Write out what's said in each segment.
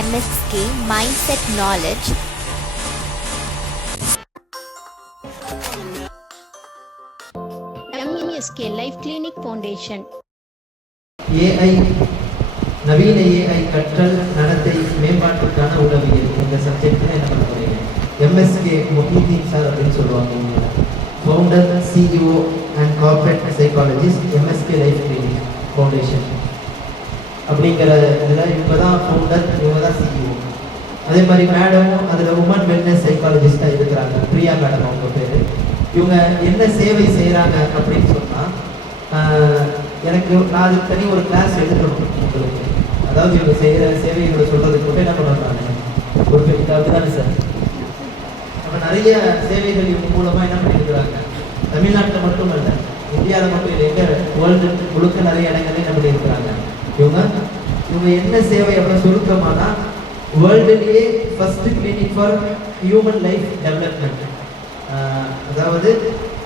MSK Mindset Knowledge. MSK Life Clinic Foundation. AI நவீன AI கற்றல் நடத்தை மேம்பாட்டுக்கான உளவியல் இந்த சப்ஜெக்டில் என்ன பண்ண போறீங்க? MSK மொஹிதீன் சார் அப்படின்னு சொல்லுவாங்க. Founder, CEO and corporate psychologist, MSK life clinic foundation அப்படிங்கிற இதில் இவங்க தான் ஃபவுண்டர், இவங்க தான் CEO. அதே மாதிரி மேடமும் அதில் உமன் வெல்னஸ் சைக்காலஜிஸ்டாக இருக்கிறாங்க, பிரியா மேடம் அவங்க பேர். இவங்க என்ன சேவை செய்கிறாங்க அப்படின்னு சொன்னால், எனக்கு நான் அதுக்கு தனி ஒரு கிளாஸ் எடுக்கணும் உங்களுக்கு. அதாவது இவங்க செய்கிற சேவைகளை சொல்கிறதுக்கு மட்டும் என்ன பண்ணுறாங்க, ஒரு பெரிய அப்படிதானே சார்? நம்ம நிறைய சேவைகள் இவங்க மூலமாக என்ன பண்ணியிருக்கிறாங்க, தமிழ்நாட்டில் மட்டும் இல்லை, இந்தியாவில் மட்டும் இல்லை, எங்கே வேர்ல்டு முழுக்க நிறைய இடங்களே என்ன பண்ணியிருக்கிறாங்க. இவங்க என்ன சேவை அப்படின்னு சுருக்கமானா, வேர்ல்டுலேயே first clinic for human life development, அதாவது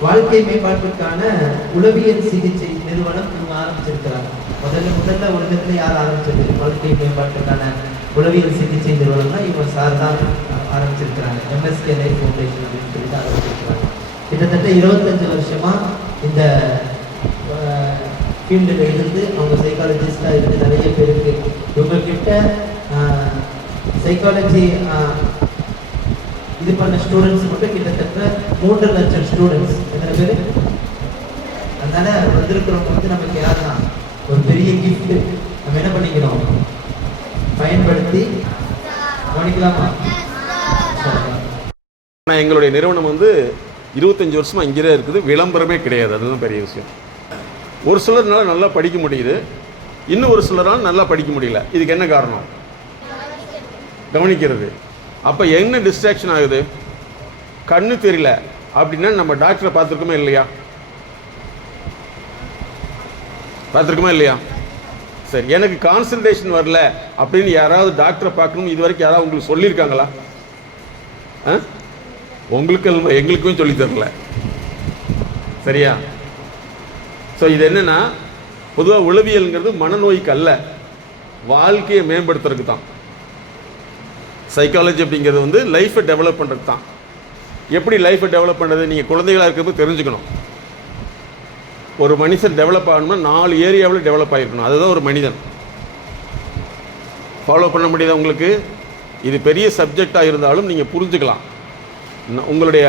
வாழ்க்கை மேம்பாட்டுக்கான உளவியல் சிகிச்சை நிறுவனம் இவங்க ஆரம்பிச்சிருக்கிறாங்க. முதல்ல உலகத்துல யார் ஆரம்பிச்சது வாழ்க்கை மேம்பாட்டுக்கான உளவியல் சிகிச்சை நிறுவனம்னா இவங்க சார் தான் ஆரம்பிச்சிருக்கிறாங்க. MSK லைஃப் ஃபவுண்டேஷன் அப்படின்னு சொல்லிட்டு ஆரம்பிச்சிருக்கிறாங்க. கிட்டத்தட்ட 25 வருஷமா இந்த ஃபீல்டில் இருந்து அவங்க சைக்காலஜிஸ்டாக இருந்து நிறைய பேருக்கு இவங்கக்கிட்ட சைக்காலஜி இது பண்ண ஸ்டூடெண்ட்ஸ் மட்டும் கிட்டத்தட்ட 3 லட்சம் ஸ்டூடெண்ட்ஸ். எத்தனை பேர்? அதனால வந்திருக்கிறவங்க வந்து நமக்கு யாருன்னா ஒரு பெரிய கிஃப்ட். நம்ம என்ன பண்ணிக்கணும், பயன்படுத்தி கவனிக்கலாமா? எங்களுடைய நிறுவனம் வந்து 25 வருஷமா இங்கே இருக்குது, விளம்பரமே கிடையாது. அதுதான் பெரிய விஷயம். ஒரு சிலர்னால நல்லா படிக்க முடியுது, இன்னும் ஒரு சிலரால் நல்லா படிக்க முடியல. இதுக்கு என்ன காரணம்? கவனிக்கிறது. அப்போ என்ன டிஸ்ட்ராக்ஷன் ஆகுது? கண்ணு தெரியல அப்படின்னா நம்ம டாக்டரை பார்த்துருக்கோமா இல்லையா? பார்த்துருக்கோமா இல்லையா? சரி, எனக்கு கான்சன்ட்ரேஷன் வரல அப்படின்னு யாராவது டாக்டரை பார்க்கணும் இது வரைக்கும் யாராவது உங்களுக்கு சொல்லியிருக்காங்களா? உங்களுக்கு எங்களுக்கும் சொல்லி தரல. சரியா? ஸோ இது என்னன்னா, பொதுவாக உளவியல்ங்கிறது மனநோய்க்கு அல்ல, வாழ்க்கையை மேம்படுத்துறதுக்கு தான். சைக்காலஜி அப்படிங்கிறது வந்து லைஃப்பை டெவலப் பண்ணுறது தான். எப்படி லைஃப்பை டெவலப் பண்ணுறது? நீங்கள் குழந்தைகளாக இருக்கிறப்ப தெரிஞ்சுக்கணும். ஒரு மனுஷன் டெவலப் ஆகணும்னா 4 ஏரியாவில் டெவலப் ஆகிருக்கணும். அதுதான் ஒரு மனிதன். ஃபாலோ பண்ண முடியுதா உங்களுக்கு? இது பெரிய சப்ஜெக்டாக இருந்தாலும் நீங்கள் புரிஞ்சுக்கலாம். உங்களுடைய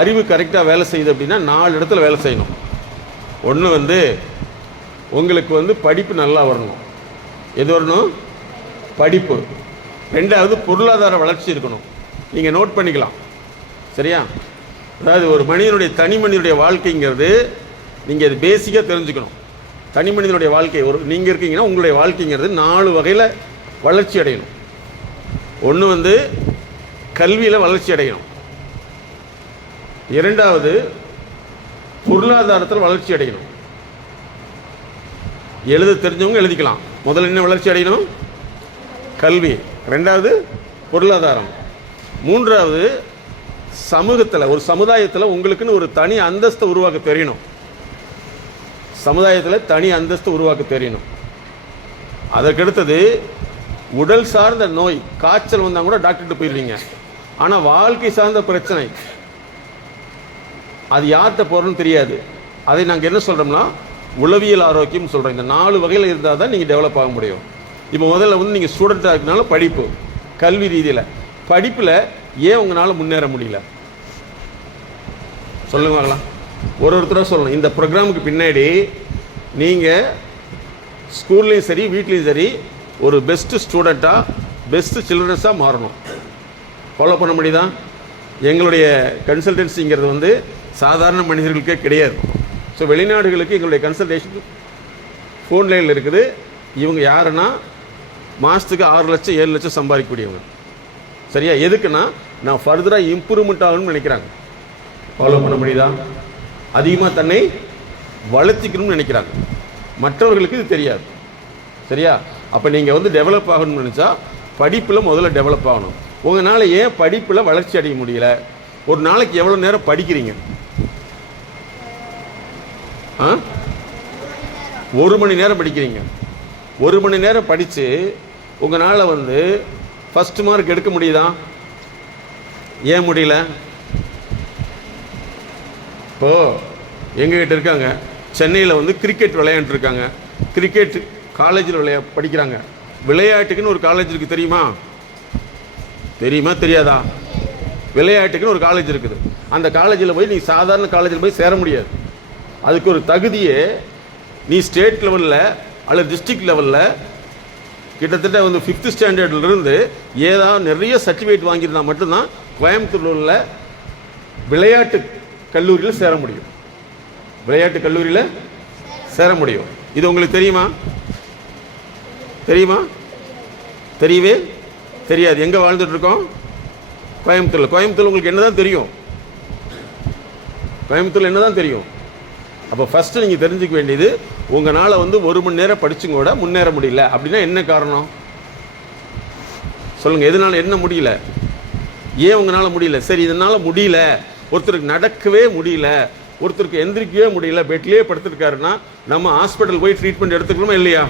அறிவு கரெக்டாக வேலை செய்யுது அப்படின்னா 4 இடத்துல வேலை செய்யணும். ஒன்று வந்து உங்களுக்கு வந்து படிப்பு நல்லா வரணும். எது வரணும்? படிப்பு. 2வது பொருளாதார வளர்ச்சி இருக்கணும். நீங்கள் நோட் பண்ணிக்கலாம். சரியா? அதாவது ஒரு மனிதனுடைய தனி மனிதனுடைய வாழ்க்கைங்கிறது நீங்கள் அது பேசிக்காக தெரிஞ்சுக்கணும். தனி மனிதனுடைய வாழ்க்கை நீங்கள் இருக்கீங்கன்னா உங்களுடைய வாழ்க்கைங்கிறது 4 வகையில் வளர்ச்சி அடையணும். ஒன்று வந்து கல்வியில் வளர்ச்சி அடையணும். 2வது பொருளாதாரத்தில் வளர்ச்சி அடையணும். எழுத தெரிஞ்சவங்க எழுதிக்கலாம். முதல்ல என்ன வளர்ச்சி அடையணும்? கல்வி. 2வது பொருளாதாரம். 3வது சமூகத்தில், ஒரு சமுதாயத்தில் உங்களுக்குன்னு ஒரு தனி அந்தஸ்தை உருவாக்க தெரியணும். சமுதாயத்தில் தனி அந்தஸ்து உருவாக்க தெரியணும். அதற்கடுத்தது உடல் சார்ந்த நோய், காய்ச்சல் வந்தால் கூட டாக்டர்கிட்ட போயிடுவீங்க. ஆனால் வாழ்க்கை சார்ந்த பிரச்சனை அது யார்கிட்ட போகிறோன்னு தெரியாது. அதை நாங்கள் என்ன சொல்கிறோம்னா உளவியல் ஆரோக்கியம் சொல்கிறோம். இந்த 4 வகையில் இருந்தால் தான் நீங்கள் டெவலப் ஆக முடியும். இப்போ முதல்ல வந்து நீங்கள் ஸ்டூடெண்ட்டாக இருக்கனால படிப்பு, கல்வி ரீதியில் படிப்பில் ஏன் உங்களால் முன்னேற முடியல சொல்லுங்க பார்க்கலாம். ஒருத்தராக சொல்லணும். இந்த ப்ரோக்ராமுக்கு பின்னாடி நீங்கள் ஸ்கூல்லையும் சரி வீட்லேயும் சரி ஒரு பெஸ்ட்டு ஸ்டூடெண்ட்டாக, பெஸ்ட்டு சில்ட்ரன்ஸாக மாறணும். ஃபாலோ பண்ண முடியுதா? எங்களுடைய கன்சல்டன்சிங்கிறது வந்து சாதாரண மனிதர்களுக்கே கிடையாது. ஸோ வெளிநாடுகளுக்கு எங்களுடைய கன்சல்டேஷன் ஃபோன் லைனில் இருக்குது. இவங்க யாருன்னா மாதத்துக்கு 6 லட்சம் 7 லட்சம் சம்பாதிக்கக்கூடியவங்க. சரியா? எதுக்குன்னா நான் ஃபர்தராக இம்ப்ரூவ்மெண்ட் ஆகணும்னு நினைக்கிறாங்க. ஃபாலோ பண்ண முடியுதா? அதிகமாக தன்னை வளர்த்திக்கணும்னு நினைக்கிறாங்க. மற்றவர்களுக்கு இது தெரியாது. சரியா? அப்போ நீங்கள் வந்து டெவலப் ஆகணும்னு நினச்சா படிப்பில் முதல்ல டெவலப் ஆகணும். உங்களால் ஏன் படிப்பில் வளர்ச்சி அடைய முடியல? ஒரு நாளைக்கு எவ்வளோ நேரம் படிக்கிறீங்க? 1 மணி நேரம் படிக்கிறீங்க. 1 மணி நேரம் படித்து உங்களால் வந்து ஃபஸ்ட் மார்க் எடுக்க முடியுதா? ஏன் முடியல? இப்போது எங்ககிட்ட இருக்காங்க, சென்னையில் வந்து கிரிக்கெட் விளையாண்டுருக்காங்க, கிரிக்கெட் காலேஜில் படிக்கிறாங்க. விளையாட்டுக்குன்னு ஒரு காலேஜ் இருக்குது, தெரியுமா? தெரியாதா? விளையாட்டுக்குன்னு ஒரு காலேஜ் இருக்குது. அந்த காலேஜில் போய் நீ சாதாரண காலேஜில் போய் சேர முடியாது. அதுக்கு ஒரு தகுதியே நீ ஸ்டேட் லெவலில் அல்லது டிஸ்ட்ரிக்ட் லெவலில் கிட்டத்தட்ட வந்து 5th ஸ்டாண்டர்ட்லேருந்து ஏதாவது நிறைய சர்டிஃபிகேட் வாங்கியிருந்தால் மட்டும்தான் கோயம்புத்தூரில் உள்ள விளையாட்டு கல்லூரியில் சேர முடியும். விளையாட்டு கல்லூரியில் சேர முடியும். இது உங்களுக்கு தெரியுமா? தெரியவே தெரியாது. எங்கே வாழ்ந்துட்டு இருக்கோம்? கோயம்புத்தூரில். கோயம்புத்தூர் உங்களுக்கு என்னதான் தெரியும்? கோயம்புத்தூரில் என்னதான் தெரியும்? அப்போ ஃபஸ்ட்டு நீங்கள் தெரிஞ்சுக்க வேண்டியது, உங்களால் வந்து 1 மணி நேரம் படிச்சுங்க கூட முன்னேற முடியல அப்படின்னா என்ன காரணம் சொல்லுங்கள். எதனால என்ன முடியல? ஏன் உங்களால் முடியல? சரி, இதனால் முடியல, ஒருத்தருக்கு நடக்கவே முடியல, ஒருத்தருக்கு எந்திரிக்கவே முடியல, பெட்லேயே படுத்துருக்காருன்னா நம்ம ஹாஸ்பிட்டல் போய் ட்ரீட்மெண்ட் எடுத்துக்கணுமா இல்லையா?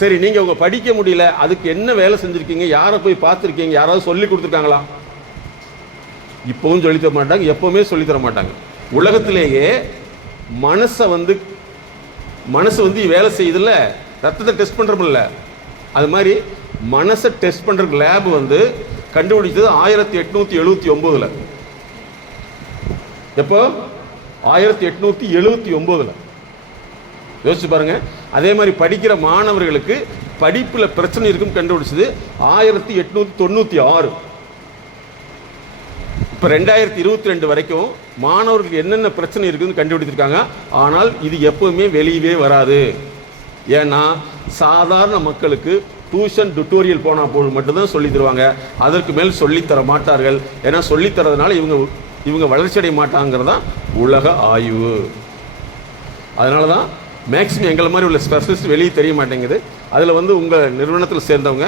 சரி, நீங்கள் உங்கள் படிக்க முடியல, அதுக்கு என்ன வேலை செஞ்சுருக்கீங்க? யாரை போய் பார்த்துருக்கீங்க? யாராவது சொல்லி கொடுத்துருக்காங்களா? இப்போவும் சொல்லித்தர மாட்டாங்க, எப்போவுமே சொல்லித்தர மாட்டாங்க. உலகத்திலேயே மனசு வந்து வேலை செய்யுதுல்ல, ரத்தத்தை டெஸ்ட் பண்ணுறமில்ல, அது மாதிரி மனசை டெஸ்ட் பண்ணுறதுக்கு லேப் வந்து கண்டுபிடிச்சது 1879. எப்போ? 1879. யோசிச்சு பாருங்க. அதே மாதிரி படிக்கிற மாணவர்களுக்கு படிப்பில் பிரச்சனை இருக்கும் கண்டுபிடிச்சது 1896. இப்போ 2022 வரைக்கும் மாணவர்களுக்கு என்னென்ன பிரச்சனை இருக்குதுன்னு கண்டுபிடிச்சிருக்காங்க. ஆனால் இது எப்பவுமே வெளியவே வராது. ஏன்னா சாதாரண மக்களுக்கு டியூஷன் டுட்டோரியல் போனால் போது மட்டும்தான் சொல்லி தருவாங்க, அதற்கு மேல் சொல்லித்தர மாட்டார்கள். ஏன்னா சொல்லித்தரதுனால இவங்க வளர்ச்சி அடைய மாட்டாங்கிறதான் உலக ஆய்வு. அதனால தான் மேக்ஸிமம் எங்களை மாதிரி உள்ள ஸ்பெஷலிஸ்ட் வெளியே தெரிய மாட்டேங்குது. அதில் வந்து உங்கள் நிறுவனத்தில் சேர்ந்தவங்க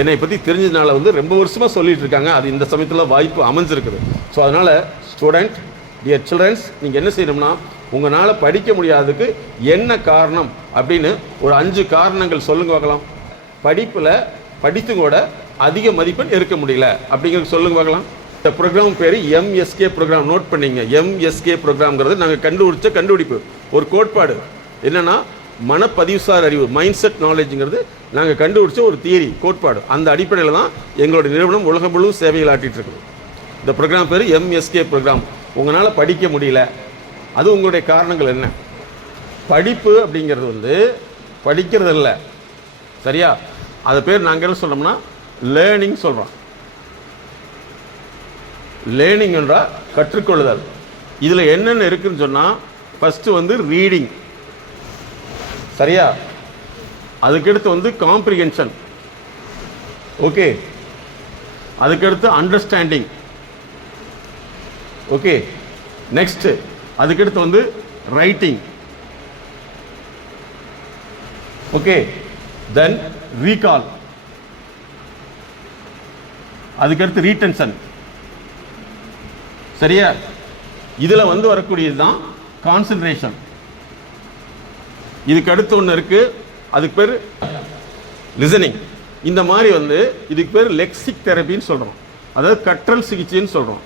என்னை பற்றி தெரிஞ்சதுனால வந்து ரொம்ப வருஷமாக சொல்லிகிட்டு இருக்காங்க. அது இந்த சமயத்தில் வாய்ப்பு அமைஞ்சிருக்குது. ஸோ அதனால் ஸ்டூடெண்ட், டியர் சில்ட்ரன்ஸ், நீங்கள் என்ன செய்யணும்னா, உங்களால் படிக்க முடியாததுக்கு என்ன காரணம் அப்படின்னு ஒரு 5 காரணங்கள் சொல்லுங்க பார்க்கலாம். படிப்பில் படித்து கூட அதிக மதிப்பெண் எடுக்க முடியல அப்படிங்கிறது சொல்லுங்க பார்க்கலாம். இந்த ப்ரோக்ராம் பேர் எம்எஸ்கே ப்ரோக்ராம். நோட் பண்ணிங்க. எம்எஸ்கே ப்ரோக்ராம்ங்கிறது நாங்கள் கண்டுபிடிச்ச கண்டுபிடிப்பு, ஒரு கோட்பாடு. என்னென்னா மனப்பதிவுசார் அறிவு, மைண்ட் செட் நாலேஜுங்கிறது நாங்கள் கண்டுபிடிச்ச ஒரு தியரி, கோட்பாடு. அந்த அடிப்படையில் தான் எங்களுடைய நிறுவனம் உலகம் முழுவதும் சேவைகள் ஆட்டிகிட்டு இருக்குது. இந்த ப்ரோக்ராம் பேர் எம்எஸ்கே ப்ரோக்ராம். உங்களால் படிக்க முடியல, அது உங்களுடைய காரணங்கள் என்ன? படிப்பு அப்படிங்கிறது வந்து படிக்கிறது இல்லை, சரியா? அது பேர் நாங்கள் என்ன சொல்கிறோம்னா லேர்னிங் சொல்கிறோம். லேர்னிங் என்றால் கற்றுக்கொள்ளுதல். இதில் என்னென்ன இருக்குதுன்னு சொன்னால், ஃபஸ்ட்டு வந்து ரீடிங், சரியா? அதுக்கடுத்து வந்து காம்ப்ரிஹென்ஷன், ஓகே. அதுக்கடுத்து அண்டர்ஸ்டாண்டிங், ஓகே. நெக்ஸ்ட் அதுக்கடுத்து வந்து ரைட்டிங், ஓகே. தென் ரீகால், அதுக்கடுத்து ரீடென்ஷன், சரியா? இதில் வந்து வரக்கூடியது தான் கான்சன்ட்ரேஷன். இதுக்கு அடுத்து ஒன்று இருக்குது, அதுக்கு பேர் லிசனிங். இந்த மாதிரி வந்து இதுக்கு பேர் லெக்சிக் தெரப்பின்னு சொல்கிறோம், அதாவது கற்றல் சிகிச்சைன்னு சொல்கிறோம்.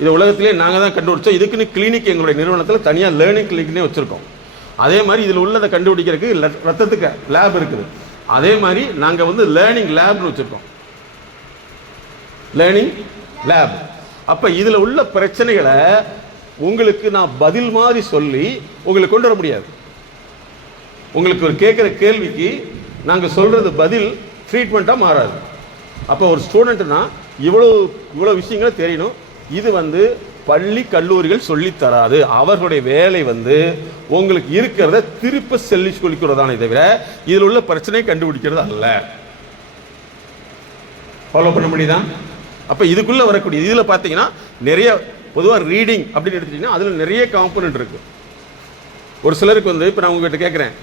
இது உலகத்திலே நாங்கள் தான் கண்டுபிடிச்சோம். இதுக்குன்னு கிளினிக் எங்களுடைய நிறுவனத்தில் தனியாக லேர்னிங் கிளினிக்னே வச்சுருக்கோம். அதே மாதிரி இதில் உள்ளதை கண்டுபிடிக்கிறதுக்கு ரத்தத்துக்கு லேப் இருக்குது. அதே மாதிரி நாங்கள் வந்து லேர்னிங் லேப்னு வச்சுருக்கோம், லேர்னிங் லேப். அப்போ இதில் உள்ள பிரச்சனைகளை உங்களுக்கு நான் பதில் மாதிரி சொல்லி உங்களுக்கு கொண்டு வர முடியாது. உங்களுக்கு ஒரு கேட்குற கேள்விக்கு நாங்கள் சொல்கிறது பதில் ட்ரீட்மெண்ட்டாக மாறாது. அப்போ ஒரு ஸ்டூடெண்ட்னா இவ்வளோ விஷயங்களை தெரியணும். இது வந்து பள்ளி கல்லூரிகள் சொல்லித்தராது. அவர்களுடைய வேலை வந்து உங்களுக்கு இருக்கிறத திருப்ப சொல்லி கொடுக்கிறதானே தவிர இதில் உள்ள பிரச்சனையை கண்டுபிடிக்கிறது அல்ல. ஃபாலோ பண்ண முடியுதா? அப்போ இதுக்குள்ளே வரக்கூடிய இதில் பார்த்தீங்கன்னா நிறைய பொதுவாக ரீடிங் அப்படின்னு எடுத்துட்டிங்கன்னா அதில் நிறைய காம்பனண்ட் இருக்குது. ஒரு சிலருக்கு வந்து இப்போ நான் உங்கள்கிட்ட கேட்குறேன்,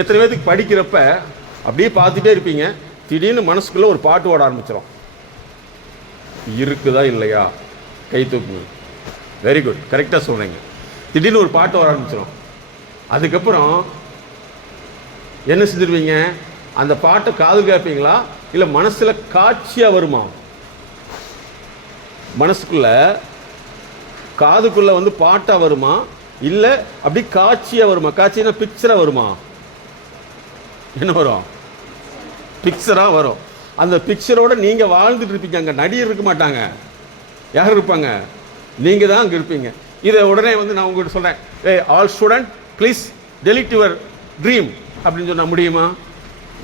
எத்தனை பேருக்கு படிக்கிறப்ப அப்படியே பார்த்துட்டே இருப்பீங்க, திடீர்னு மனசுக்குள்ளே ஒரு பாட்டு ஓட ஆரம்பிச்சிடும். இருக்குதா இல்லையா? கை தூக்குங்க. வெரி குட், கரெக்டாக சொல்கிறீங்க. திடீர்னு ஒரு பாட்டு வர ஆரம்பிச்சிடும். அதுக்கப்புறம் என்ன செஞ்சிருவீங்க? அந்த பாட்டை காது கேட்பீங்களா இல்லை மனசில் காட்சியாக வருமா? மனசுக்குள்ள காதுக்குள்ள வந்து பாட்டாக வருமா இல்லை அப்படி காட்சியாக வருமா? காட்சினா பிக்சராக வருமா? என்ன வரும்? பிக்சராக வரும். அந்த பிக்சரோட நீங்கள் வாழ்ந்துட்டு இருப்பீங்க. அங்கே நடிகர் இருக்க மாட்டாங்க. யார் இருப்பாங்க? நீங்கள் தான் அங்கே இருப்பீங்க. இதை உடனே வந்து நான் உங்கள்கிட்ட சொல்கிறேன், all student please delete your dream அப்படின்னு சொன்னால் முடியுமா?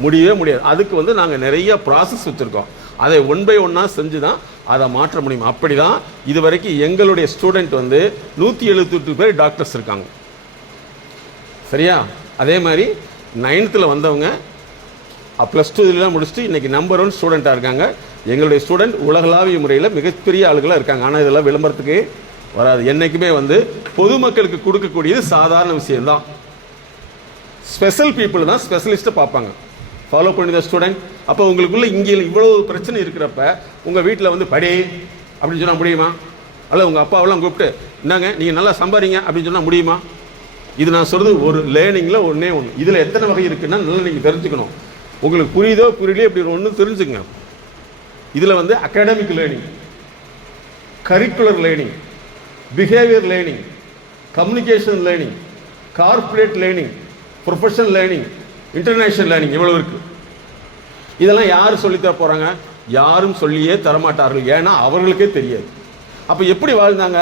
முடியவே முடியாது. அதுக்கு வந்து நாங்கள் நிறைய ப்ராசஸ் வச்சுருக்கோம். அதை ஒன் பை ஒன்னாக செஞ்சு தான் அதை மாற்ற முடியும். அப்படி தான் இது வரைக்கும் எங்களுடைய ஸ்டூடெண்ட் வந்து 178 பேர் டாக்டர்ஸ் இருக்காங்க. சரியா? அதே மாதிரி 9th வந்தவங்க +2 இதெல்லாம் முடிச்சுட்டு இன்றைக்கி நம்பர் 1 ஸ்டூடெண்ட்டாக இருக்காங்க. எங்களுடைய ஸ்டூடெண்ட் உலகளாவிய முறையில் மிகப்பெரிய ஆளுகளாக இருக்காங்க. ஆனால் இதெல்லாம் விளம்பரத்துக்கு வராது. என்றைக்குமே வந்து பொதுமக்களுக்கு கொடுக்கக்கூடியது சாதாரண விஷயம்தான். ஸ்பெஷல் பீப்புள் தான் ஸ்பெஷலிஸ்ட்டை பார்ப்பாங்க. ஃபாலோ பண்ணி தான் ஸ்டூடெண்ட். அப்போ உங்களுக்குள்ள இங்கே இவ்வளோ பிரச்சனை இருக்கிறப்ப உங்கள் வீட்டில் வந்து படி அப்படின்னு சொன்னால் முடியுமா? அல்ல உங்கள் அப்பாவெல்லாம் கூப்பிட்டு என்னங்க நீங்கள் நல்லா சம்பாதிங்க அப்படின்னு சொன்னால் முடியுமா? இது நான் சொல்கிறது ஒரு லேர்னிங்கில் ஒன்றே ஒன்று. இதில் எத்தனை வகை இருக்குன்னா நல்லா நீங்கள் தெரிஞ்சுக்கணும். உங்களுக்கு புரியுதோ புரியலையோ இப்படி ஒன்று தெரிஞ்சுங்க. இதில் வந்து academic learning, curricular learning, behaviour learning, communication learning, corporate learning, professional learning, international learning இவ்வளோ இருக்குது. இதெல்லாம் யார் சொல்லித்தர போகிறாங்க? யாரும் சொல்லியே தரமாட்டார்கள். ஏன்னா அவர்களுக்கே தெரியாது. அப்போ எப்படி வாழ்ந்தாங்க?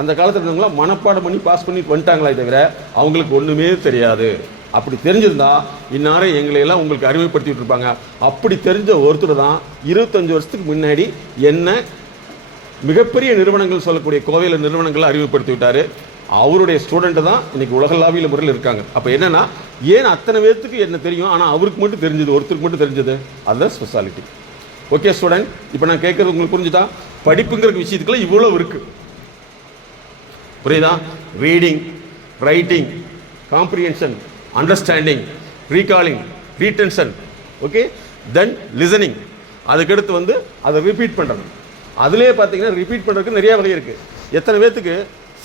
அந்த காலத்தில் இருந்தவங்களாம் மனப்பாடம் பண்ணி பாஸ் பண்ணி வந்துட்டாங்களே தவிர அவங்களுக்கு ஒன்றுமே தெரியாது. அப்படி தெரிஞ்சிருந்தா இந்நேரம் எங்களையெல்லாம் உங்களுக்கு அறிமுகப்படுத்திட்டு இருப்பாங்க. அப்படி தெரிஞ்ச ஒருத்தர் தான் 25 வருஷத்துக்கு முன்னாடி என்ன மிகப்பெரிய நிறுவனங்கள் சொல்லக்கூடிய கோவையில் நிறுவனங்களை அறிமுகப்படுத்தி விட்டார். அவருடைய ஸ்டூடெண்ட்டு தான் இன்னைக்கு உலகளாவிய முறையில் இருக்காங்க. அப்போ என்னன்னா, ஏன் அத்தனை பேர்த்துக்கு என்ன தெரியும் ஆனால் அவருக்கு மட்டும் தெரிஞ்சது, ஒருத்தருக்கு மட்டும் தெரிஞ்சது, அதுதான் ஸ்பெஷாலிட்டி. ஓகே ஸ்டூடெண்ட், இப்போ நான் கேட்கறது உங்களுக்கு புரிஞ்சுட்டா? படிப்புங்கிற விஷயத்துக்குள்ள இவ்வளோ இருக்கு. புரியுதா? Reading, writing, comprehension, understanding, recalling, retention, okay, then listening. அதுக்கடுத்து வந்து அதை ரிப்பீட் பண்ணுறது. அதுலேயே பார்த்தீங்கன்னா ரிப்பீட் பண்ணுறதுக்கு நிறைய வகை இருக்குது. எத்தனை பேர்த்துக்கு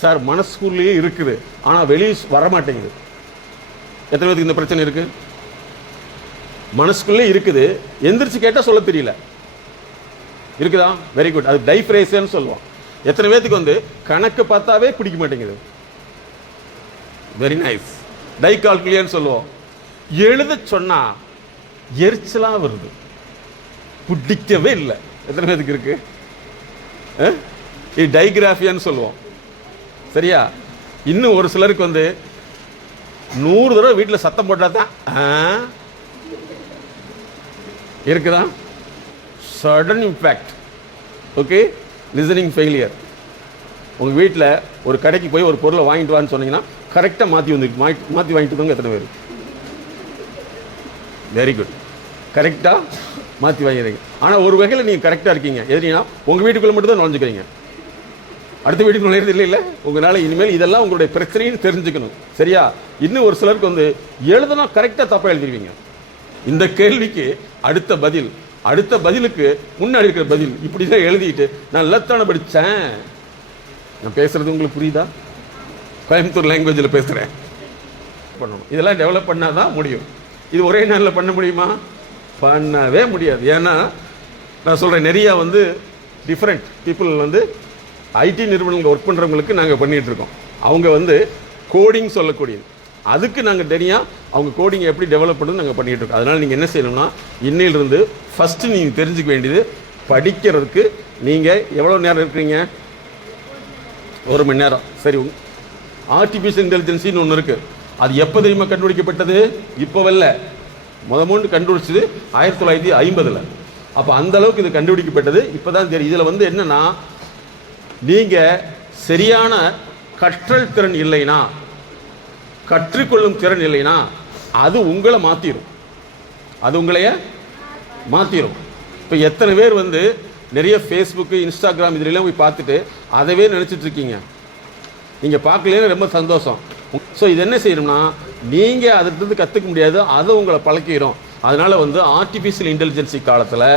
சார் மனசுக்குள்ளேயே இருக்குது ஆனால் வெளியே வரமாட்டேங்குது? எத்தனை பேருக்கு இந்த பிரச்சனை இருக்கு? மனசுக்குள்ளே இருக்குது, எந்திரிச்சு கேட்டால் சொல்ல தெரியல. இருக்குதா? Very good. அது டைஃப்ரேஷன் சொல்லுவோம். எத்தனை பேருக்கு வந்து கணக்கு பார்த்தாவே பிடிக்க மாட்டேங்குது? Very nice. டைகால்குலியன்னு சொல்லுவோம். எழுத சொன்னா எரிச்சலா வருது, பிடிக்கவே இல்லை. எத்தனை பேருக்கு இருக்கு? இது டைகிராஃபியான்னு சொல்லுவோம். சரியா? இன்னும் ஒரு சிலருக்கு வந்து 100 தடவை வீட்டில் சத்தம் போட்டால் தான் இருக்குதா? Sudden impact. Okay, listening failure. உங்கள் வீட்டில் ஒரு கடைக்கு போய் ஒரு பொருளை வாங்கிட்டு வான்னு சொன்னீங்கன்னா கரெக்டாக மாற்றி வாங்கிட்டு வாங்க. எத்தனை பேர்? Very good. கரெக்டாக மாற்றி வாங்கிறீங்க. ஆனால் ஒரு வகையில் நீங்கள் கரெக்டாக இருக்கீங்க. எதுனா உங்கள் வீட்டுக்குள்ளே மட்டும் தான் நுழைஞ்சுக்கிறீங்க, அடுத்த வீட்டுக்கு நுழையிறது இல்லை. இல்லை, உங்களால் இனிமேல் இதெல்லாம் உங்களுடைய பிரச்சனைன்னு தெரிஞ்சுக்கணும். சரியா? இன்னும் ஒரு சிலருக்கு வந்து எழுதுனா கரெக்டாக தப்பாக எழுதிருவீங்க. இந்த கேள்விக்கு அடுத்த பதிலுக்கு முன்னாடி இருக்கிற பதில் இப்படி தான் எழுதிட்டு நான் எல்லாத்தானே படித்தேன். நான் பேசுறது உங்களுக்கு புரியுதா? கோயம்புத்தூர் லாங்குவேஜில் பேசுகிறேன். பண்ணணும். இதெல்லாம் டெவலப் பண்ணால் தான் முடியும். இது ஒரே நாளில் பண்ண முடியுமா? பண்ணவே முடியாது. ஏன்னா நான் சொல்கிறேன், நிறையா வந்து டிஃப்ரெண்ட் பீப்புள் வந்து ஐடி நிறுவனங்கள் ஒர்க் பண்ணுறவங்களுக்கு நாங்கள் பண்ணிகிட்டு இருக்கோம். அவங்க வந்து கோடிங் சொல்லக்கூடியது, அதுக்கு நாங்கள் தனியாக அவங்க கோடிங் எப்படி டெவலப் பண்ணணும் நாங்கள் பண்ணிகிட்டு இருக்கோம். அதனால் நீங்கள் என்ன செய்யணும்னா, இன்னையிலிருந்து ஃபஸ்ட்டு நீங்கள் தெரிஞ்சுக்க வேண்டியது, படிக்கிறதுக்கு நீங்கள் எவ்வளோ நேரம் இருக்கிறீங்க? 1 மணி நேரம். சரி, ஆர்டிஃபிஷியல் இன்டெலிஜென்சின்னு ஒன்று இருக்குது. அது எப்போ தெரியுமா கண்டுபிடிக்கப்பட்டது? இப்போவல்ல, முதல் கண்டுபிடிச்சது 1950. அப்போ அந்த அளவுக்கு இது கண்டுபிடிக்கப்பட்டது இப்போ தான் தெரியும். இதில் வந்து என்னென்னா, நீங்கள் சரியான கற்றல் திறன் இல்லைனா, கற்றுக்கொள்ளும் திறன் இல்லைனா அது உங்களை மாற்றிடும். இப்போ எத்தனை பேர் வந்து நிறைய ஃபேஸ்புக்கு, இன்ஸ்டாகிராம் இதிலெல்லாம் போய் பார்த்துட்டு அதவே நினச்சிட்டு இருக்கீங்க? நீங்கள் பார்க்கலன்னு ரொம்ப சந்தோஷம். ஸோ இது என்ன செய்யணும்னா, நீங்கள் அதிலிருந்து கற்றுக்க முடியாது, அதை உங்களை பழக்கிறோம். அதனால் வந்து ஆர்டிஃபிஷியல் இன்டெலிஜென்சி காலத்தில்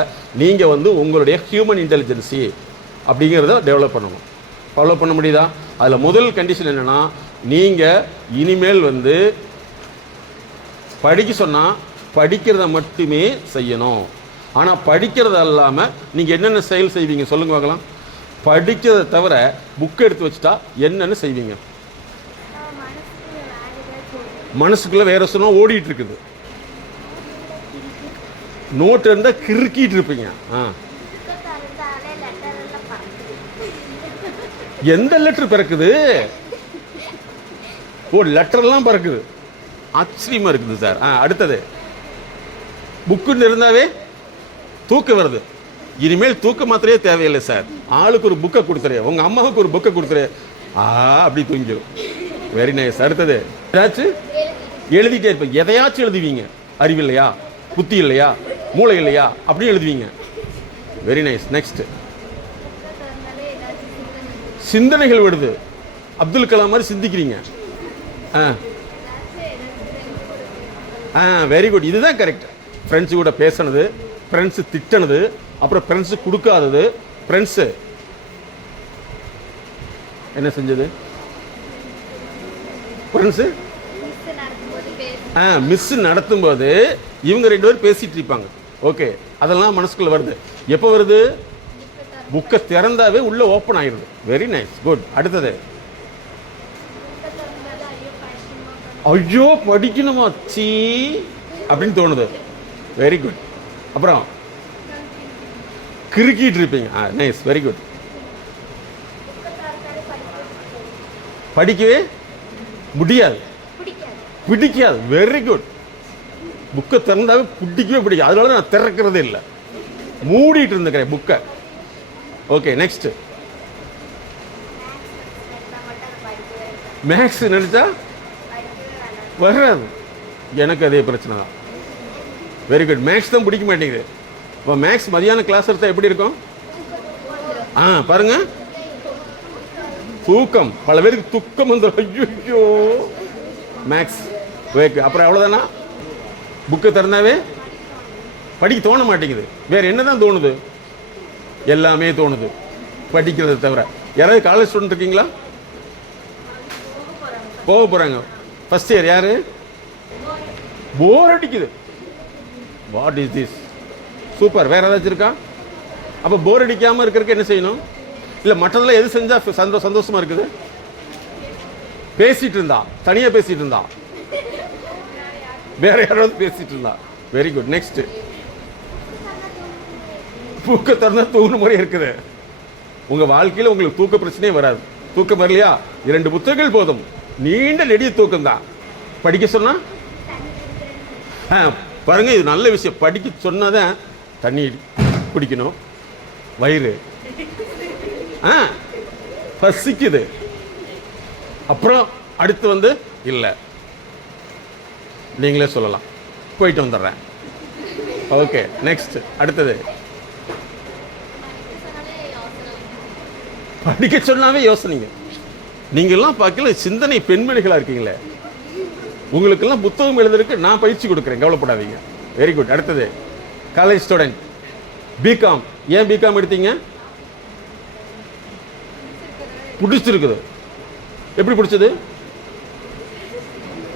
நீங்கள் வந்து உங்களுடைய ஹியூமன் இன்டெலிஜென்சி அப்படிங்கிறத டெவலப் பண்ணணும். ஃபாலோ பண்ண முடியுதா? அதில் முதல் கண்டிஷன் என்னென்னா, நீங்கள் இனிமேல் வந்து படிக்க சொன்னால் படிக்கிறத மட்டுமே செய்யணும். ஆனால் படிக்கிறது இல்லாமல் நீங்கள் என்னென்ன செயல் செய்வீங்க சொல்லுங்க பார்க்கலாம். படிக்கிறத தவிர புக் எடுத்து வச்சுட்டா என்னென்னு செய்வீங்க? மனசுக்குள்ளே வேற சொன்னா ஓடிட்டு இருக்குது. நோட்டு இருந்தால் கிறுக்கிட்டு இருப்பீங்க. எந்த லெட்டர் பிறக்குது? ஓ, லெட்டர்லாம் பிறக்குது. ஆச்சரியமா இருக்குது சார். அடுத்தது புக்குன்னு இருந்தாவே தூக்கம் வருது. இனிமேல் தூக்க மாத்திரையே தேவையில்லை சார். ஆளுக்கு ஒரு புக்கை கொடுத்துரு, உங்க அம்மாவுக்கு ஒரு புக்கை கொடுத்துரு, அப்படி தூங்கிடும். Very nice. அடுத்தது ஏதாச்சும் எழுதிட்டே இருப்பேன். எதையாச்சும் எழுதுவீங்க. அறிவு இல்லையா, புத்தி இல்லையா, மூளை இல்லையா, அப்படியும் எழுதுவீங்க. Very nice. நெக்ஸ்ட் சிந்தனைகள் வருது. அப்துல் கலாம் மாதிரி சிந்திக்கிறீங்க. Very good. இதுதான் கரெக்ட். ஃப்ரெண்ட்ஸு கூட பேசினது, ஃப்ரெண்ட்ஸு திட்டினது, அப்புறம் ஃப்ரெண்ட்ஸு கொடுக்காதது, ஃப்ரெண்ட்ஸு என்ன செஞ்சது, ஃப்ரெண்ட்ஸு மிஸ் நடத்தும்போது இவங்க 2 பேரும் பேசிட்டு இருப்பாங்க. ஓகே, அதெல்லாம் மனசுக்குள்ள வருது. எப்போ வருது? புக்கை திறந்தாவே உள்ள ஓப்பன் ஆயிடுது. Very nice, good. அடுத்தது ஐயோ படிக்கணுமா சீ அப்படின்னு தோணுது. Very good. அப்புறம் கிறுக்கிட்டு இருப்பீங்க. Nice, very good. படிக்கவே முடியாது, பிடிக்காது. Very good. புக்கை திறந்தாவே பிடிக்கவே பிடிக்கும். அதனால நான் திறக்கிறதே இல்லை, மூடிட்டு இருந்துக்கிறேன் புக்கை. ஓகே, நெக்ஸ்ட் மேக்ஸ் நினைச்சா வராது. எனக்கு அதே பிரச்சனை தான். Very good. மேக்ஸ் தான் பிடிக்க மாட்டேங்குது. இப்போ மேக்ஸ் மதியான கிளாஸ் எடுத்தால் எப்படி இருக்கும்? பாருங்க, தூக்கம். பல பேருக்கு துக்கம் வந்து ஐயோ மேக்ஸ். அப்புறம் அவ்வளோதானா? புக்கை திறந்தாவே படிக்க தோண மாட்டேங்குது. வேற என்னதான் தோணுது? எல்லாமே தோணுது, படிக்கிறத தவிர. யாராவது காலேஜ் ஸ்டூடெண்ட் இருக்கீங்களா? போக போறாங்க. ஃபர்ஸ்ட் இயர் யாரு? போர் அடிக்குது. What is this? சூப்பர். வேற ஏதாச்சும் இருக்கா? அப்போ போர் அடிக்காம இருக்கிறதுக்கு என்ன செய்யணும்? இல்லை மற்றதெல்லாம் எது செஞ்சா சந்தோஷமா இருக்குது? பேசிட்டு இருந்தா, தனியா பேசிட்டு இருந்தா, வேற யாராவது பேசிட்டு இருந்தா. Very good. நெக்ஸ்ட் தூக்க திறந்தா தூங்குன முறை இருக்குது. உங்க வாழ்க்கையில் உங்களுக்கு தூக்க பிரச்சனையே வராது. தூக்கம் வரலையா? 2 புத்தகங்கள் போதும், நீண்ட நெடிய தூக்கம் தான். படிக்க சொன்னா பாருங்க, இது நல்ல விஷயம். படிக்க சொன்னாதான் தண்ணி குடிக்கணும், வயிறு பசிக்குது. அப்புறம் அடுத்து வந்து இல்லை, நீங்களே சொல்லலாம், போயிட்டு வந்துடுறேன். Okay, next. அடுத்தது படிக்க சொன்னாவே யோசனைங்க. நீங்கள்லாம் பார்க்கல சிந்தனை பெண்மணிகளாக இருக்கீங்களே, உங்களுக்கெல்லாம் புத்தகம் எழுதுறதுக்கு நான் பயிற்சி கொடுக்குறேன், கவலைப்படாதீங்க. Very good. அடுத்தது காலேஜ் ஸ்டூடெண்ட், பிகாம். ஏன் பிகாம் எடுத்தீங்க? பிடிச்சிருக்குது. எப்படி பிடிச்சது?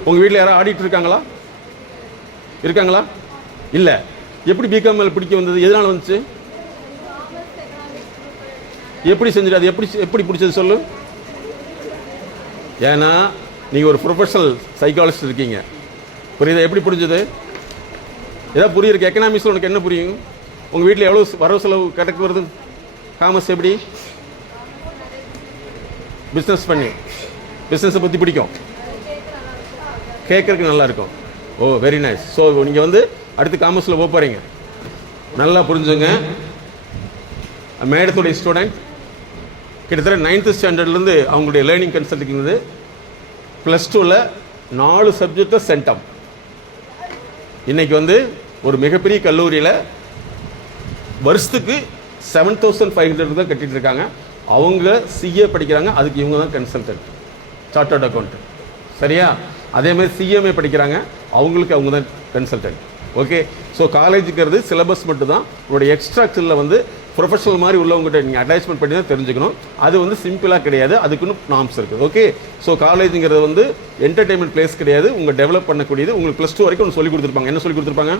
உங்கள் வீட்டில் யாராவது ஆடிட்டு இருக்காங்களா? இருக்காங்களா? இல்லை. எப்படி பிகாம் மேலே பிடிக்க வந்தது? எதனால வந்துச்சு? எப்படி செஞ்சுட்டு அது எப்படி பிடிச்சது சொல்லு. ஏன்னா நீங்கள் ஒரு ப்ரொஃபஷனல் சைக்காலஜிஸ்ட் இருக்கீங்க, புரியுதா? எப்படி புரிஞ்சது? ஏதாவது புரியுது? எக்கனாமிக்ஸில் உனக்கு என்ன புரியும்? உங்கள் வீட்டில் எவ்வளோ வரவு செலவு கணக்கு வருது? காமர்ஸ் எப்படி? பிஸ்னஸ் பண்ணி, பிஸ்னஸை பற்றி பிடிக்கும், கேட்கறதுக்கு நல்லா இருக்கும். ஓ, வெரி நைஸ். ஸோ நீங்கள் வந்து அடுத்து காமர்ஸில் போக போகிறீங்க. நல்லா புரிஞ்சுங்க. மேடத்துடைய ஸ்டூடெண்ட் கிட்டத்தட்ட 9th ஸ்டாண்டர்ட்லேருந்து அவங்களுடைய லேர்னிங் கன்சல்டிங் இருந்தது. +2ல் 4 சப்ஜெக்டை சென்டம். இன்னைக்கு வந்து ஒரு மிகப்பெரிய கல்லூரியில் வருஷத்துக்கு 7,500 தான் கட்டிட்டு இருக்காங்க. அவங்க சிஏ படிக்கிறாங்க, அதுக்கு இவங்க தான் கன்சல்டன்ட், சார்ட்டர்ட் அக்கௌண்ட். சரியா? அதே மாதிரி சிஎம்ஏ படிக்கிறாங்க, அவங்களுக்கு அவங்க தான் கன்சல்டன்ட். ஓகே. ஸோ காலேஜுக்கிறது சிலபஸ் மட்டும் தான். உங்களுடைய எக்ஸ்ட்ரா ஸ்கில்ல வந்து ப்ரொஃபஷனல் மாதிரி உள்ளவங்ககிட்ட நீங்கள் அட்டாச்மெண்ட் பண்ணி தான் தெரிஞ்சுக்கணும். அது வந்து சிம்பிளாக கிடையாது, அதுக்குன்னு நார்ம்ஸ் இருக்குது. ஓகே, ஸோ காலேஜுங்கிறது வந்து என்டர்டெயின்மெண்ட் பிளேஸ் கிடையாது, உங்கள் டெவலப் பண்ணக்கூடியது. உங்களுக்கு +2 வரைக்கும் ஒன்று சொல்லி கொடுத்துருப்பாங்க. என்ன சொல்லி கொடுத்துருப்பாங்க?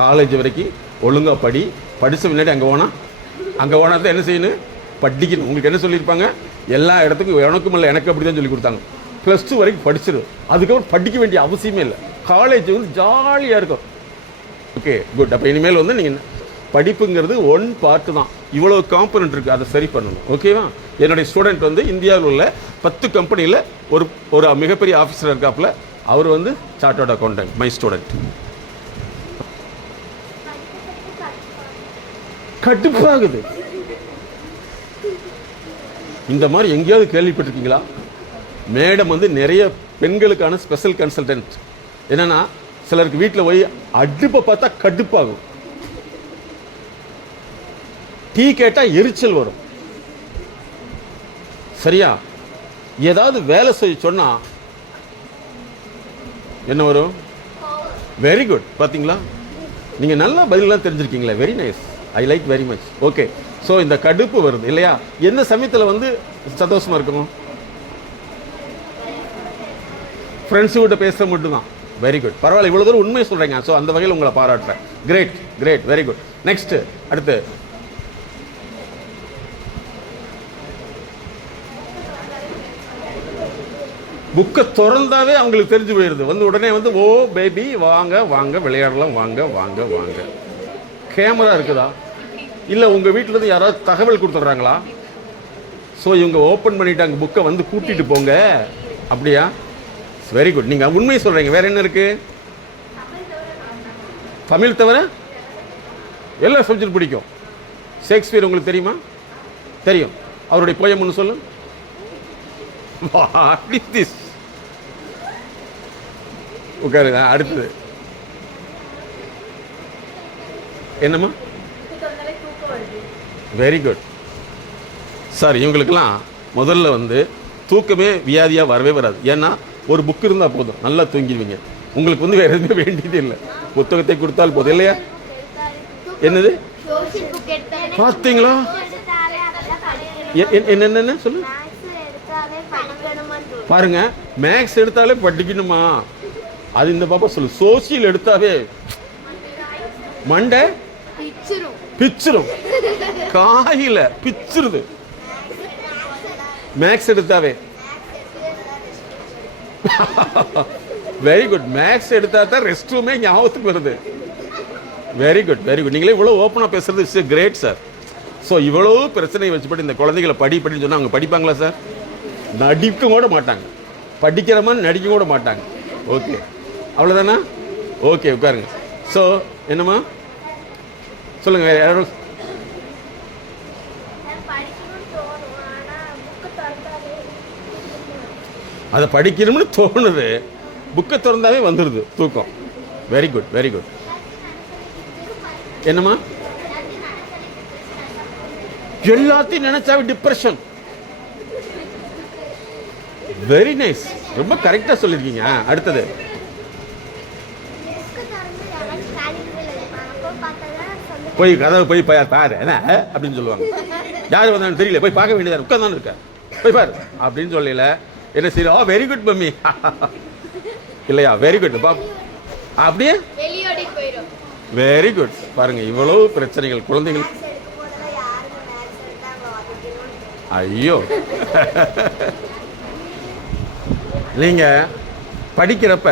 காலேஜ் வரைக்கும் ஒழுங்காக படித்த முன்னாடி அங்கே ஓனா தான் என்ன செய்யணும்? படிக்கணும். உங்களுக்கு என்ன சொல்லியிருப்பாங்க? எல்லா இடத்துக்கும் எனக்கும் இல்லை எனக்கு அப்படி தான் சொல்லி கொடுத்தாங்க. +2 வரைக்கும் படிச்சிரு, அதுக்கப்புறம் படிக்க வேண்டிய அவசியமே இல்லை. காலேஜ் வந்து ஜாலியாக இருக்கும். Okay, good. அப்போ இனிமேல் வந்து நீங்கள் படிப்புங்கிறது ஒன் பார்ட்டு தான். இவ்வளோ காம்பனண்ட் இருக்குது, அதை சரி பண்ணணும். ஓகேவா? என்னுடைய ஸ்டூடெண்ட் வந்து இந்தியாவில் உள்ள 10 கம்பெனியில் ஒரு மிகப்பெரிய ஆஃபீஸர் இருக்காப்புல. அவர் வந்து சார்ட்டர்ட் அக்கௌண்டன்ட், மை ஸ்டூடெண்ட். கடுப்பாகுது. இந்த மாதிரி எங்கேயாவது கேள்விப்பட்டிருக்கீங்களா? மேடம் வந்து நிறைய பெண்களுக்கான ஸ்பெஷல் கன்சல்டன்ட். என்னன்னா, சிலருக்கு வீட்டில் போய் அடுப்பை பார்த்தா கடுப்பாகும், டீ கேட்டால் எரிச்சல் வரும். சரியா? ஏதாவது வேலை செய்ய சொன்னா என்ன வரும்? Very good. பார்த்தீங்களா, நீங்கள் நல்லா பதிலெலாம் தெரிஞ்சிருக்கீங்களா? Very nice, I like very much. Okay, so இந்த கடுப்பு வருது இல்லையா? எந்த சமயத்தில் வந்து சந்தோஷமாக இருக்கணும்? ஃப்ரெண்ட்ஸு கிட்ட பேச மட்டும்தான். வெரி குட், பரவாயில்ல, இவ்வளோ தூரம் உண்மையை சொல்கிறீங்க. ஸோ அந்த வகையில் உங்களை பாராட்டுறேன். Great great, very good. Next, அடுத்து புக்கை திறந்தாவே அவங்களுக்கு தெரிஞ்சு போயிடுது. வந்து உடனே வந்து ஓ பேபி வாங்க வாங்க விளையாடலாம், வாங்க வாங்க வாங்க. கேமரா இருக்குதா? இல்லை உங்கள் வீட்டிலேருந்து யாராவது தகவல் கொடுத்துட்றாங்களா? ஸோ இவங்க ஓப்பன் பண்ணிட்டாங்க புக்கை, வந்து கூட்டிகிட்டு போங்க. அப்படியா? வெரி குட், நீங்கள் உண்மையை சொல்கிறீங்க. வேறு என்ன இருக்குது? தமிழ் தவிர எல்லா சப்ஜெக்ட் பிடிக்கும். ஷேக்ஸ்பியர் உங்களுக்கு தெரியுமா? தெரியும். அவருடைய போயம் ஒன்று சொல்லு. உட்காருங்க. அடுத்தது என்னம்மா? Very good sir. இவங்களுக்கெல்லாம் முதல்ல வந்து தூக்கமே வியாதியாக வரவே வராது. ஏன்னா ஒரு புக் இருந்தால் போதும், நல்லா தூங்கிடுவீங்க. உங்களுக்கு வந்து வேற எதுவுமே வேண்டியது இல்லை, புத்தகத்தை கொடுத்தால் போதும் இல்லையா? என்னது பார்த்தீங்களா? என்னென்ன சொல்லு பாருங்க. மேக்ஸ் எடுத்தாலே படிக்கணுமா? அது இந்த பாப்பா சொல்லு. சோசியல் எடுத்தாவே மண்டை பிச்சிரும், காயில பிச்சிருது. மேக்ஸ் எடுத்தாவே வெரி குட். மேக்ஸ் எடுத்தா தான் ரெஸ்ட் ரூமே ஞாபகத்துக்கு வருது. Very good very good. நீங்களே இவ்வளோ ஓப்பனாக பேசுறது இட்ஸ் கிரேட் சார். ஸோ இவ்வளோ பிரச்சனையை வச்சுப்பட்டு இந்த குழந்தைகளை படின்னு சொன்னால் அவங்க படிப்பாங்களா சார்? நடிக்க கூட மாட்டாங்க, படிக்கிற மாதிரி நடிக்க கூட மாட்டாங்க. ஓகே, அவ்வளோதானா? ஓகே, உட்காருங்க. ஸோ என்னம்மா சொல்லுங்கள், வேறு யாரும்? அதை படிக்கணும்னு தோணுது, புக்கை திறந்தாவே வந்துடுது தூக்கம். Very good very good. என்னம்மா? எல்லாத்தையும் நினைச்சாவே டிப்ரெஷன். வெரி நைஸ், ரொம்ப கரெக்டாக சொல்லியிருக்கீங்க. அடுத்தது போய் கதவை போய் பாரு என்ன அப்படின்னு சொல்லுவாங்க. யார் வந்தாலும் தெரியல, போய் பார்க்க வேண்டியதான், உட்காந்தானு இருக்க, போய் பாரு அப்படின்னு சொல்லல. என்ன சரி, ஓ வெரி குட் மம்மி இல்லையா? வெரி குட் பாப், அப்படியே வெரி குட். பாருங்க இவ்வளவு பிரச்சனைகள் குழந்தைகள். ஐயோ நீங்க படிக்கிறப்ப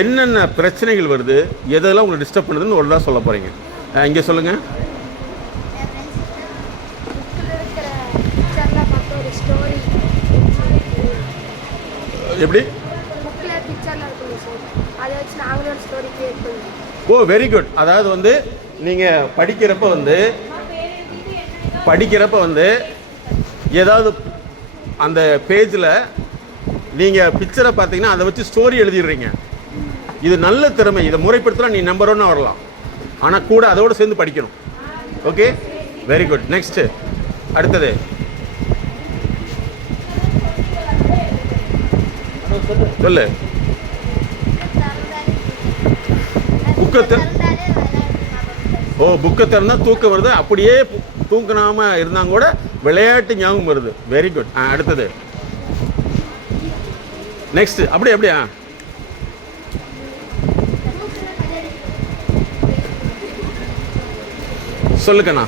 என்னென்ன பிரச்சனைகள் வருது, எதெல்லாம் உங்களை டிஸ்டர்ப் பண்ணுதுன்னு ஒரு தான் சொல்ல போறீங்க. இங்கே சொல்லுங்க. எப்படி? ஓ வெரி குட். அதாவது வந்து நீங்கள் படிக்கிறப்ப வந்து ஏதாவது அந்த பேஜில் நீங்கள் பிக்சரை பார்த்தீங்கன்னா அதை வச்சு ஸ்டோரி எழுதிடுறீங்க. இது நல்ல திறமை, இதை முறைப்படுத்தலாம், நீ நம்பர் 1 வரலாம். ஆனால் கூட அதோடு சேர்ந்து படிக்கணும். Okay, very good. நெக்ஸ்ட், அடுத்தது சொல்லு. ஓ புக்கை திறந்தா தூக்கம் வருது, அப்படியே தூங்கினாம இருந்தாங்க கூட விளையாட்டு ஞாபகம் வருது. Very good. அடுத்தது நெக்ஸ்ட். அப்படியா சொல்லுக்கண்ணா.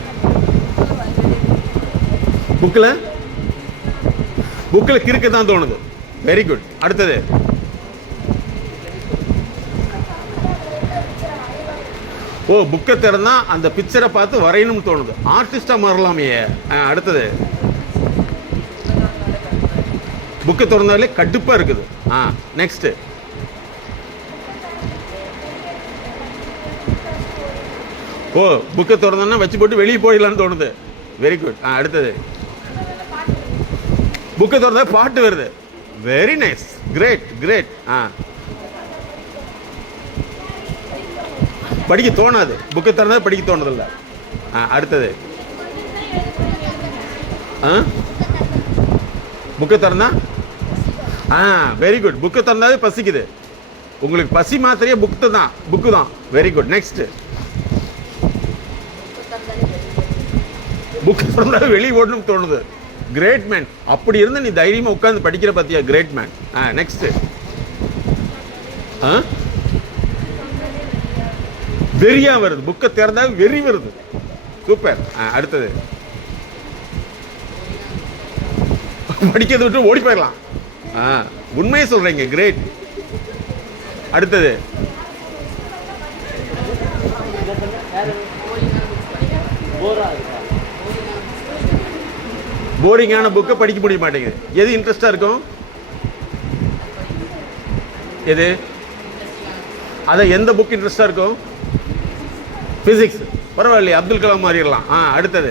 புக்கில் கிறுக்க தான் தோணுது. Very good. அடுத்தது ஓ புக்கை திறந்தா அந்த பிக்சரை பார்த்து வரையணும்னு தோணுது. ஆர்டிஸ்டா மாறலாமே. அடுத்தது புக்கை திறந்தாலே கடுப்பா இருக்குது. நெக்ஸ்ட். ஓ புக்கை திறந்தோன்னா வச்சு போட்டு வெளியே போயிடலான்னு தோணுது. Very good. அடுத்தது புக்கை திறந்தா பாட்டு வருது. Very nice. கிரேட். படிக்க தோணாது. புக்கை திறந்தா படிக்க தோணுதில்ல. அடுத்தது புக்கை திறந்தா வெரி குட். புக்கை திறந்தாவே பசிக்குது. உங்களுக்கு பசி மாத்திரையே புக்கு தான். Very good. நெக்ஸ்ட். புக்கு திறந்தா வெளியே ஓடணும்னு தோணுது. Great man. அப்படி இருந்து நீ தைரியமா உட்கார்ந்து படிக்கிற பத்தியா. Great man. நெக்ஸ்ட். வெறியா வருது. புக்கை திறந்தா வெறி வருது. சூப்பர். அடுத்தது படிக்கிறத விட்டு ஓடி போயிடலாம். உண்மையை சொல்றீங்க. கிரேட். அடுத்தது போரிங்கான புக்கை படிக்க முடிய மாட்டேங்குது. எது இன்ட்ரெஸ்டா இருக்கும்? எது? அத எந்த புக் இன்ட்ரெஸ்டா இருக்கும்? பிசிக்ஸ். பரவாயில்லையே, அப்துல் கலாம் மாறிடலாம். அடுத்தது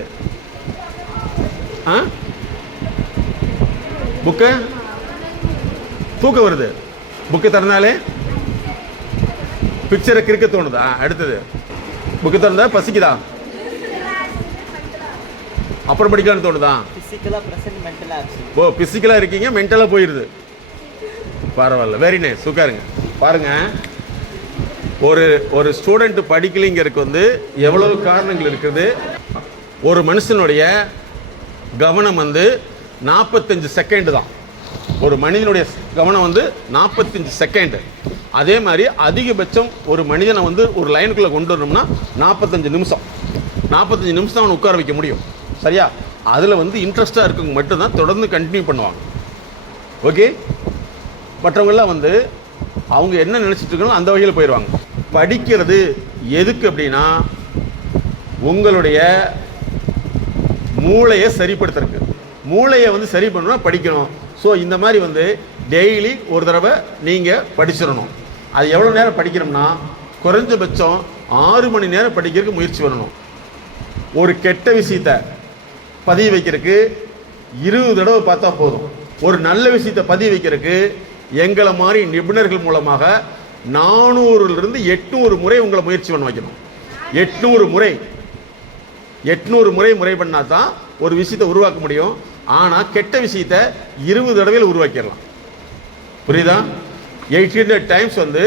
புக்கு தூக்கம் வருது. புக்கு திறந்தாலே பிக்சரை கிறுக்க தோணுதா? அடுத்தது புக்கு திறந்தா பசிக்குதா? அப்புறம் படிக்கலாம்னு தோணுதா? ஓ பிசிக்கலா இருக்கீங்க, மென்டலா போயிருது. பரவாயில்ல. Very nice. உட்காருங்க. பாருங்க, ஒரு ஸ்டூடெண்ட் படிக்கலைங்கிறதுக்கு வந்து எவ்வளவு காரணங்கள் இருக்குது. ஒரு மனுஷனுடைய கவனம் வந்து 45 செகண்ட் தான். ஒரு மனிதனுடைய கவனம் வந்து 45 செகண்ட். அதே மாதிரி அதிகபட்சம் ஒரு மனிதனை வந்து ஒரு லைனுக்குள்ள கொண்டு வரணும்னா 45 நிமிஷம். 45 நிமிஷம் அவனை உட்கார வைக்க முடியும். சரியா? அதில் வந்து இன்ட்ரெஸ்டாக இருக்கவங்க மட்டும்தான் தொடர்ந்து கண்டினியூ பண்ணுவாங்க. ஓகே? மற்றவங்கெல்லாம் வந்து அவங்க என்ன நினச்சிட்டு இருக்காங்களோ அந்த வகையில் போயிடுவாங்க. படிக்கிறது எதுக்கு அப்படின்னா உங்களுடைய மூளையை சரிப்படுத்துறதுக்கு. மூளையை வந்து சரி பண்ணணும்னா படிக்கணும். ஸோ இந்த மாதிரி வந்து டெய்லி ஒரு தடவை நீங்கள் படிச்சிடணும். அது எவ்வளோ நேரம் படிக்கணும்னா குறைஞ்சபட்சம் 6 மணி நேரம் படிக்கிறதுக்கு முயற்சி பண்ணணும். ஒரு கெட்ட விஷயத்தை பதிவு வைக்கிறதுக்கு 20 தடவை பார்த்தா போதும். ஒரு நல்ல விஷயத்தை பதிவு வைக்கிறதுக்கு எங்களை மாதிரி நிபுணர்கள் மூலமாக 400லிருந்து 800 முறை உங்களை முயற்சி பண்ண வைக்கணும். 800 முறை பண்ணா தான் ஒரு விஷயத்தை உருவாக்க முடியும். ஆனால் கெட்ட விஷயத்தை 20 தடவையில் உருவாக்கிடலாம். புரியுதா? 800 டைம்ஸ் வந்து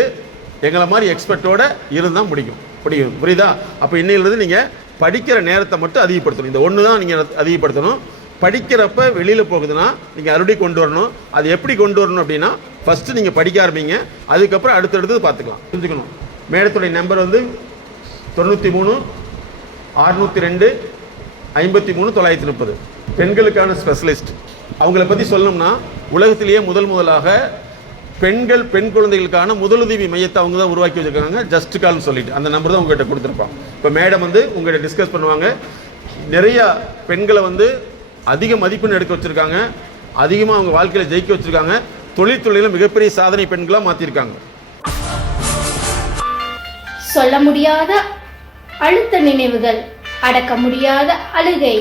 எங்களை மாதிரி எக்ஸ்பர்ட்டோட இருந்தால் முடியும். புரியுதா? அப்போ இன்னையிலிருந்து நீங்கள் படிக்கிற நேரத்தை மட்டும் அதிகப்படுத்தணும். இந்த ஒன்று தான் நீங்கள் அதிகப்படுத்தணும். படிக்கிறப்ப வெளியில் போகுதுன்னா நீங்கள் மறுபடியும் கொண்டு வரணும். அது எப்படி கொண்டு வரணும் அப்படின்னா ஃபஸ்ட்டு நீங்கள் படிக்க ஆரம்பிங்க. அதுக்கப்புறம் அடுத்தடுத்து பார்த்துக்கலாம். புரிஞ்சுக்கணும். மேடத்துடைய நம்பர் வந்து 93 602 53 930. பெண்களுக்கான ஸ்பெஷலிஸ்ட். அவங்கள பற்றி சொல்லணும்னா உலகத்திலேயே முதலாக பெண் குழந்தைகளுக்கான முதலுதவி மையத்தை அவங்க தான் உருவாக்கி வச்சிருக்காங்க. ஜஸ்ட் கால்னு சொல்லிட்டு அந்த நம்பர் தான் உங்கள்கிட்ட கொடுத்துருப்பாங்க. இப்போ மேடம் வந்து உங்கள்கிட்ட டிஸ்கஸ் பண்ணுவாங்க. நிறைய பெண்களை வந்து அதிக மதிப்பெண் எடுக்க வச்சிருக்காங்க. அதிகமாக அவங்க வாழ்க்கையில் ஜெயிக்க வச்சிருக்காங்க. தொழில்துறையில் மிகப்பெரிய சாதனை பெண்களாக மாற்றிருக்காங்க. சொல்ல முடியாத அழுத்த நினைவுகள், அடக்க முடியாத அழுகை,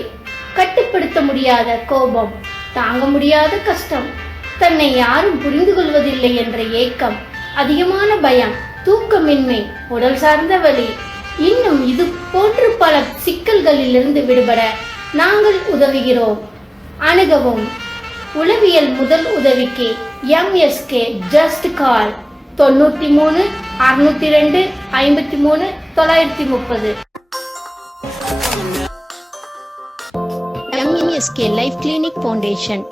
கட்டுப்படுத்த முடியாத கோபம், தாங்க முடியாத கஷ்டம், தன்னை யாரும் புரிந்து கொள்வதில்லை என்ற ஏக்கம், அதிகமான பயம், தூக்கமின்மை, உடல் சார்ந்த வலி, இன்னும் இது போன்று பல சிக்கல்களிலிருந்து விடுபட நாங்கள் உதவுகிறோம். அணுகவும். உளவியல் முதல் உதவிக்கு MSK just call 93 602 53 930. MSK Life Clinic Foundation.